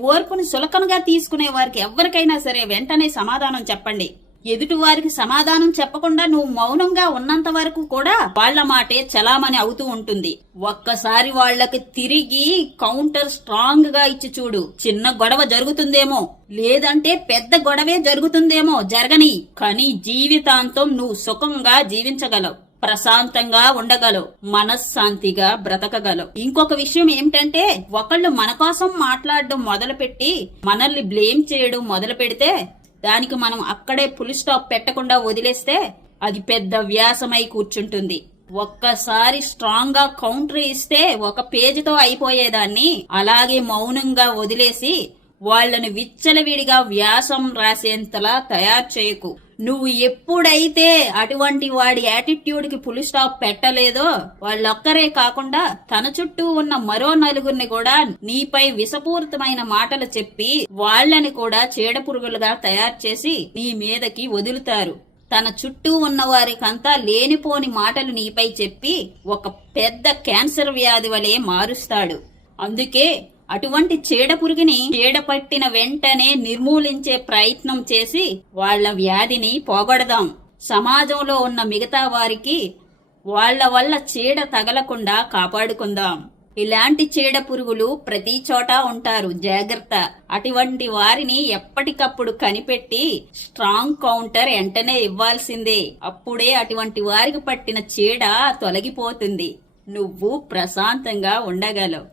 ఓర్పుని సులకనగా తీసుకునే వారికి ఎవరికైనా సరే వెంటనే సమాధానం చెప్పండి. ఎదుటి వారికి సమాధానం చెప్పకుండా నువ్వు మౌనంగా ఉన్నంత వరకు కూడా వాళ్ళ మాటే చలామణి అవుతూ ఉంటుంది. ఒక్కసారి వాళ్ళకి తిరిగి కౌంటర్ స్ట్రాంగ్గా ఇచ్చి చూడు. చిన్న గొడవ జరుగుతుందేమో? లేదంటే పెద్ద గొడవే జరుగుతుందేమో? జరగని. కానీ జీవితాంతం నువ్వు సుఖంగా జీవించగలవు. ప్రశాంతంగా ఉండగలవు మనశ్శాంతిగా బ్రతకగలవు. ఇంకొక విషయం ఏమిటంటే ఒకళ్ళు మన కోసం మాట్లాడడం మొదలుపెట్టి మనల్ని బ్లేమ్ చేయడం మొదలు పెడితే దానికి మనం అక్కడే ఫుల్ స్టాప్ పెట్టకుండా వదిలేస్తే అది పెద్ద వ్యాసమై కూర్చుంటుంది. ఒక్కసారి స్ట్రాంగ్గా కౌంటర్ ఇస్తే ఒక పేజీతో అయిపోయేదాన్ని అలాగే మౌనంగా వదిలేసి వాళ్ళని విచ్చలవిడిగా వ్యాసం రాసేంతలా తయారు చేయకు. నువ్వు ఎప్పుడైతే అటువంటి వాడి యాటిట్యూడ్కి ఫుల్ స్టాప్ పెట్టలేదో వాళ్ళొక్కరే కాకుండా తన చుట్టూ ఉన్న మరో నలుగురిని కూడా నీపై విషపూరితమైన మాటలు చెప్పి వాళ్ళని కూడా చీడపురుగులుగా తయారు చేసి నీ మీదకి వదులుతారు. తన చుట్టూ ఉన్న వారికంతా లేనిపోని మాటలు నీపై చెప్పి ఒక పెద్ద క్యాన్సర్ వ్యాధి వలె మారుస్తాడు. అందుకే అటువంటి చీడపురుగుని చీడపట్టిన వెంటనే నిర్మూలించే ప్రయత్నం చేసి వాళ్ళ వ్యాధిని పోగొడదాం. సమాజంలో ఉన్న మిగతా వారికి వాళ్ళ వల్ల చీడ తగలకుండా కాపాడుకుందాం. ఇలాంటి చీడ పురుగులు ప్రతి చోట ఉంటారు జాగ్రత్త. అటువంటి వారిని ఎప్పటికప్పుడు కనిపెట్టి స్ట్రాంగ్ కౌంటర్ వెంటనే ఇవ్వాల్సిందే. అప్పుడే అటువంటి వారికి పట్టిన చీడ తొలగిపోతుంది. నువ్వు ప్రశాంతంగా ఉండగలవు.